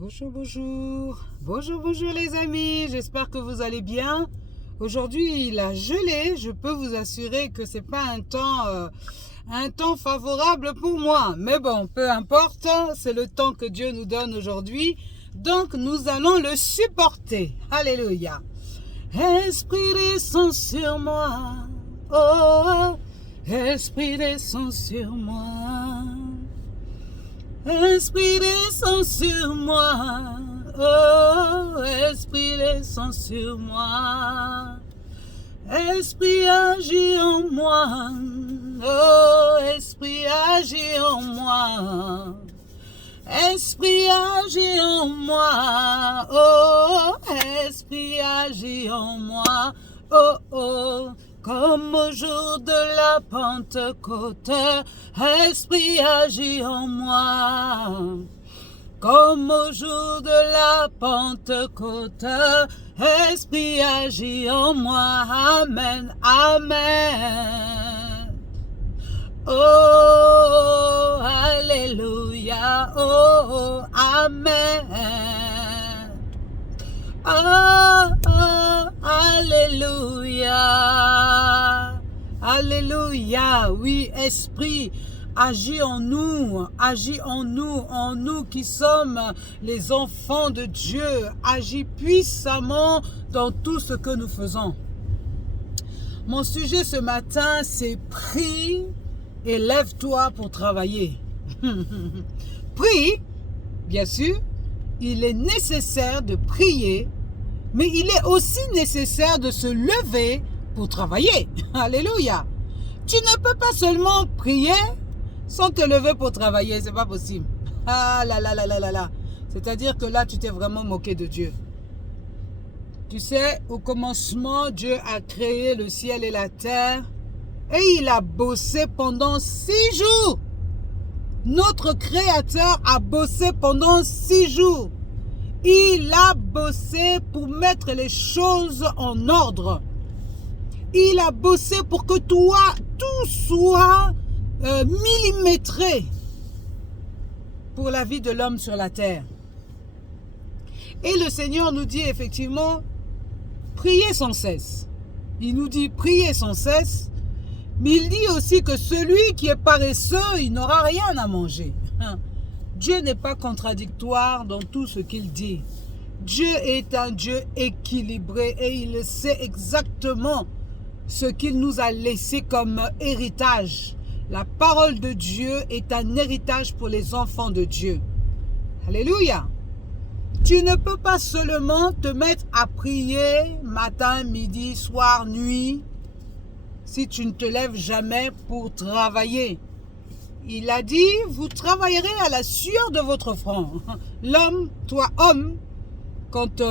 Bonjour, bonjour. Bonjour, bonjour les amis. J'espère que vous allez bien. Aujourd'hui, il a gelé. Je peux vous assurer que c'est pas un temps favorable pour moi. Mais bon, peu importe. C'est le temps que Dieu nous donne aujourd'hui. Donc, nous allons le supporter. Alléluia. Esprit descend sur moi. Oh, Esprit descend sur moi. Esprit descend sur moi, oh, Esprit descend sur moi. Esprit agit en moi, oh, Esprit agit en moi. Esprit agit en moi, oh, Esprit agit en moi, oh, oh. Comme au jour de la Pentecôte, Esprit agit en moi. Comme au jour de la Pentecôte, Esprit agit en moi. Amen, amen. Oh, alléluia, oh, amen. Oh, oh, alléluia. Alléluia. Oui, Esprit, agis en nous qui sommes les enfants de Dieu. Agis puissamment dans tout ce que nous faisons. Mon sujet ce matin, c'est prie et lève-toi pour travailler. Prie, bien sûr. Il est nécessaire de prier, mais il est aussi nécessaire de se lever pour travailler. Alléluia. Tu ne peux pas seulement prier sans te lever pour travailler, c'est pas possible. Ah là là là là là là. C'est-à-dire que là, tu t'es vraiment moqué de Dieu. Tu sais, au commencement, Dieu a créé le ciel et la terre et il a bossé pendant 6 jours. Notre Créateur a bossé pendant 6 jours. Il a bossé pour mettre les choses en ordre. Il a bossé pour que tout soit millimétré pour la vie de l'homme sur la terre. Et le Seigneur nous dit effectivement, priez sans cesse. Il nous dit priez sans cesse. Mais il dit aussi que celui qui est paresseux, il n'aura rien à manger. Dieu n'est pas contradictoire dans tout ce qu'il dit. Dieu est un Dieu équilibré et il sait exactement ce qu'il nous a laissé comme héritage. La parole de Dieu est un héritage pour les enfants de Dieu. Alléluia. Tu ne peux pas seulement te mettre à prier matin, midi, soir, nuit, si tu ne te lèves jamais pour travailler. Il a dit, vous travaillerez à la sueur de votre front. L'homme, toi homme, quand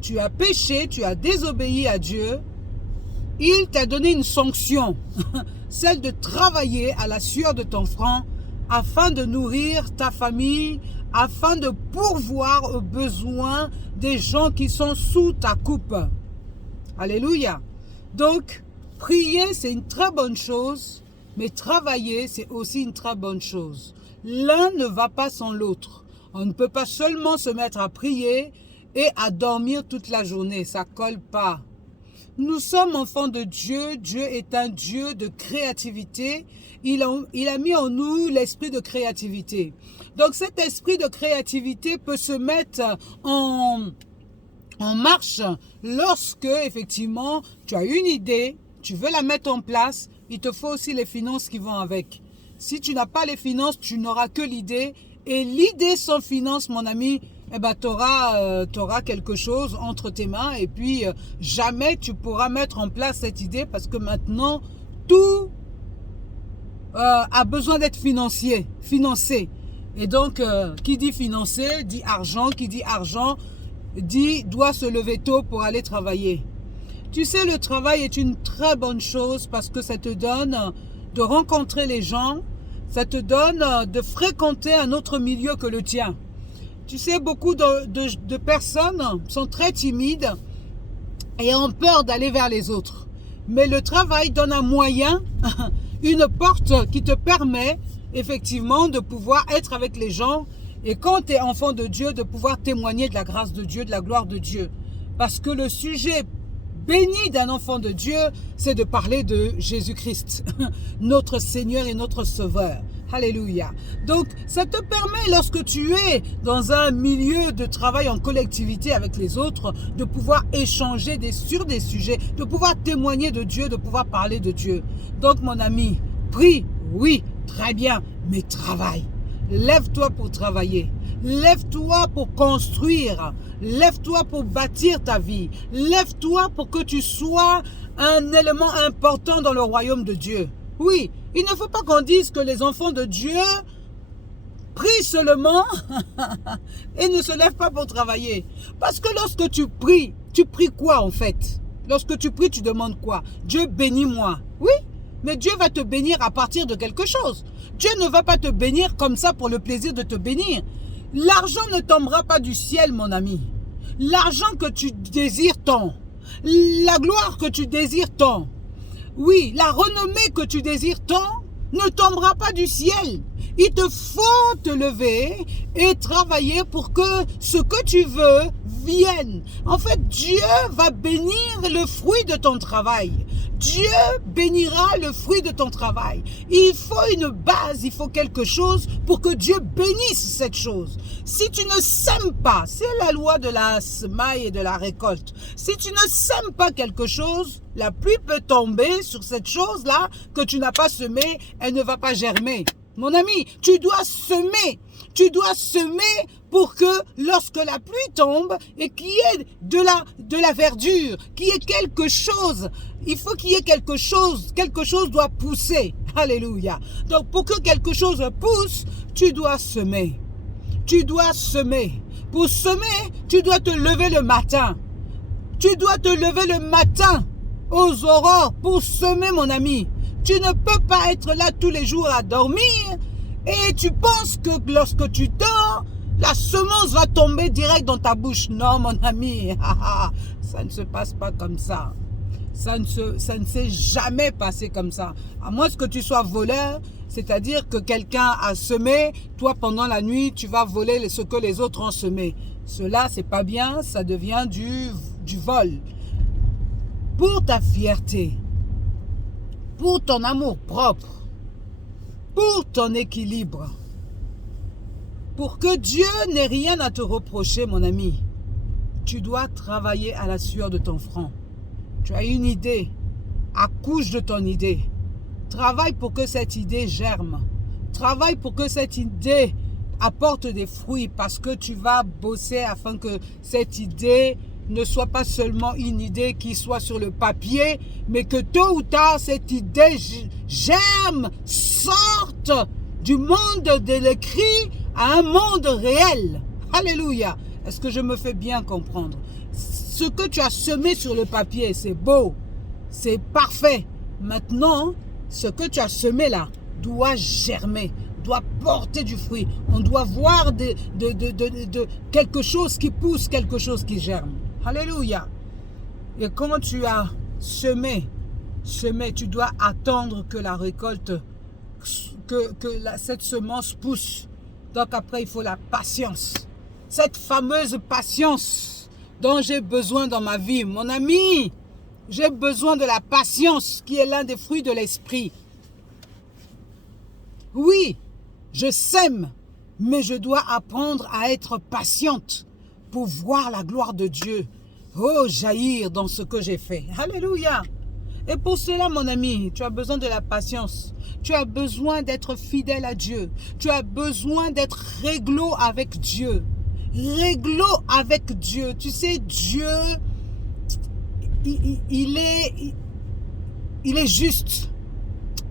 tu as péché, tu as désobéi à Dieu, il t'a donné une sanction, celle de travailler à la sueur de ton front afin de nourrir ta famille, afin de pourvoir aux besoins des gens qui sont sous ta coupe. Alléluia. Donc, prier, c'est une très bonne chose, mais travailler, c'est aussi une très bonne chose. L'un ne va pas sans l'autre. On ne peut pas seulement se mettre à prier et à dormir toute la journée. Ça ne colle pas. Nous sommes enfants de Dieu. Dieu est un Dieu de créativité. Il a mis en nous l'esprit de créativité. Donc cet esprit de créativité peut se mettre en marche lorsque, effectivement, tu as une idée, tu veux la mettre en place, il te faut aussi les finances qui vont avec. Si tu n'as pas les finances, tu n'auras que l'idée. Et l'idée sans finance, mon ami, eh ben, tu auras quelque chose entre tes mains. Et puis, jamais tu pourras mettre en place cette idée parce que maintenant, tout a besoin d'être financé. Et donc, qui dit financer, dit argent. Qui dit argent, dit doit se lever tôt pour aller travailler. Tu sais, le travail est une très bonne chose parce que ça te donne de rencontrer les gens, ça te donne de fréquenter un autre milieu que le tien. Tu sais, beaucoup de personnes sont très timides et ont peur d'aller vers les autres. Mais le travail donne un moyen, une porte qui te permet effectivement de pouvoir être avec les gens Et quand tu es enfant de Dieu, de pouvoir témoigner de la grâce de Dieu, de la gloire de Dieu. Parce que le sujet béni d'un enfant de Dieu, c'est de parler de Jésus-Christ, notre Seigneur et notre Sauveur. Alléluia. Donc, ça te permet, lorsque tu es dans un milieu de travail en collectivité avec les autres, de pouvoir échanger sur des sujets, de pouvoir témoigner de Dieu, de pouvoir parler de Dieu. Donc, mon ami, prie, oui, très bien, mais travaille. Lève-toi pour travailler. Lève-toi pour construire. Lève-toi pour bâtir ta vie. Lève-toi pour que tu sois un élément important dans le royaume de Dieu. Oui, il ne faut pas qu'on dise que les enfants de Dieu prient seulement et ne se lèvent pas pour travailler. Parce que lorsque tu pries quoi en fait? Lorsque tu pries, tu demandes quoi? Dieu bénis-moi. Oui, mais Dieu va te bénir à partir de quelque chose. Dieu ne va pas te bénir comme ça pour le plaisir de te bénir. L'argent ne tombera pas du ciel, mon ami. L'argent que tu désires tant, la gloire que tu désires tant, oui, la renommée que tu désires tant, ne tombera pas du ciel. Il te faut te lever et travailler pour que ce que tu veux vienne. En fait, Dieu va bénir le fruit de ton travail. Dieu bénira le fruit de ton travail. Il faut une base, il faut quelque chose pour que Dieu bénisse cette chose. Si tu ne sèmes pas, c'est la loi de la semaille et de la récolte. Si tu ne sèmes pas quelque chose, la pluie peut tomber sur cette chose-là que tu n'as pas semée, elle ne va pas germer. Mon ami, tu dois semer. Tu dois semer pour que lorsque la pluie tombe et qu'il y ait de la verdure, qu'il y ait quelque chose, il faut qu'il y ait quelque chose doit pousser. Alléluia. Donc pour que quelque chose pousse, tu dois semer. Tu dois semer. Pour semer, tu dois te lever le matin. Tu dois te lever le matin aux aurores pour semer, mon ami. Tu ne peux pas être là tous les jours à dormir et tu penses que lorsque tu dors, la semence va tomber direct dans ta bouche. Non, mon ami, ça ne se passe pas comme ça. Ça ne s'est jamais passé comme ça. À moins que tu sois voleur, c'est-à-dire que quelqu'un a semé, toi pendant la nuit, tu vas voler ce que les autres ont semé. Cela, c'est pas bien, ça devient du vol. Pour ta fierté, pour ton amour propre, pour ton équilibre, pour que Dieu n'ait rien à te reprocher, mon ami, tu dois travailler à la sueur de ton front. Tu as une idée, accouche de ton idée. Travaille pour que cette idée germe. Travaille pour que cette idée apporte des fruits parce que tu vas bosser afin que cette idée ne soit pas seulement une idée qui soit sur le papier, mais que tôt ou tard, cette idée germe, sorte du monde de l'écrit à un monde réel. Alléluia. Est-ce que je me fais bien comprendre? Ce que tu as semé sur le papier, c'est beau, c'est parfait. Maintenant, ce que tu as semé là doit germer, doit porter du fruit. On doit voir quelque chose qui pousse, quelque chose qui germe. Alléluia. Et quand tu as semé, tu dois attendre que la récolte, cette semence pousse. Donc après, il faut la patience. Cette fameuse patience dont j'ai besoin dans ma vie. Mon ami, j'ai besoin de la patience qui est l'un des fruits de l'esprit. Oui, je sème, mais je dois apprendre à être patiente pour voir la gloire de Dieu jaillir dans ce que j'ai fait. Alléluia. Et pour cela, mon ami, tu as besoin de la patience. Tu as besoin d'être fidèle à Dieu. Tu as besoin d'être réglo avec Dieu. Réglo avec Dieu. Tu sais, Dieu, il est juste.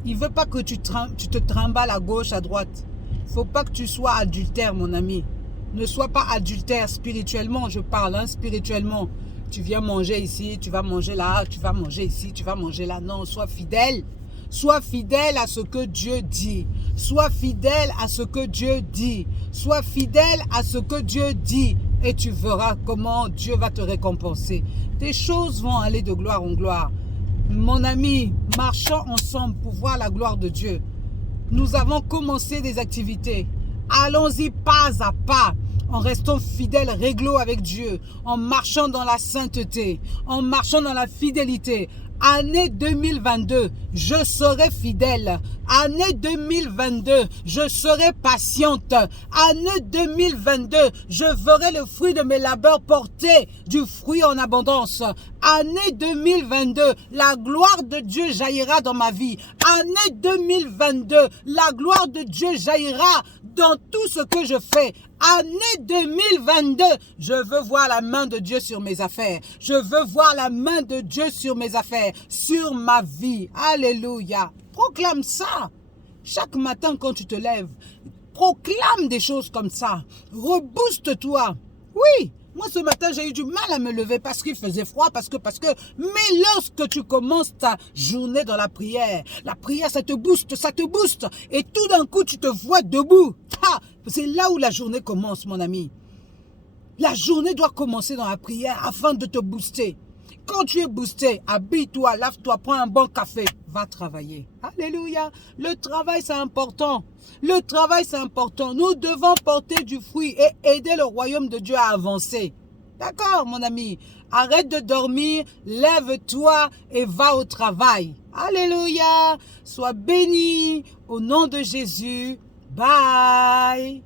Il ne veut pas que tu te trimbales à gauche, à droite. Il ne faut pas que tu sois adultère, mon ami. Ne sois pas adultère spirituellement, je parle, hein, spirituellement. Tu viens manger ici, tu vas manger là, tu vas manger ici, tu vas manger là. Non, sois fidèle. Sois fidèle à ce que Dieu dit. Sois fidèle à ce que Dieu dit. Sois fidèle à ce que Dieu dit. Et tu verras comment Dieu va te récompenser. Tes choses vont aller de gloire en gloire. Mon ami, marchons ensemble pour voir la gloire de Dieu. Nous avons commencé des activités. Allons-y pas à pas, en restant fidèles, réglo avec Dieu, en marchant dans la sainteté, en marchant dans la fidélité. Année 2022, je serai fidèle. Année 2022, je serai patiente. Année 2022, je verrai le fruit de mes labeurs porter du fruit en abondance. Année 2022, la gloire de Dieu jaillira dans ma vie. Année 2022, la gloire de Dieu jaillira dans tout ce que je fais. Année 2022, je veux voir la main de Dieu sur mes affaires. Je veux voir la main de Dieu sur mes affaires, sur ma vie. Alléluia. Proclame ça. Chaque matin quand tu te lèves, proclame des choses comme ça. Rebooste-toi. Oui. Moi, ce matin, j'ai eu du mal à me lever parce qu'il faisait froid, parce que. Mais lorsque tu commences ta journée dans la prière, ça te booste. Et tout d'un coup, tu te vois debout. C'est là où la journée commence, mon ami. La journée doit commencer dans la prière afin de te booster. Quand tu es boosté, habille-toi, lave-toi, prends un bon café, va travailler. Alléluia. Le travail, c'est important. Le travail, c'est important. Nous devons porter du fruit et aider le royaume de Dieu à avancer. D'accord, mon ami? Arrête de dormir, lève-toi et va au travail. Alléluia. Sois béni au nom de Jésus. Bye.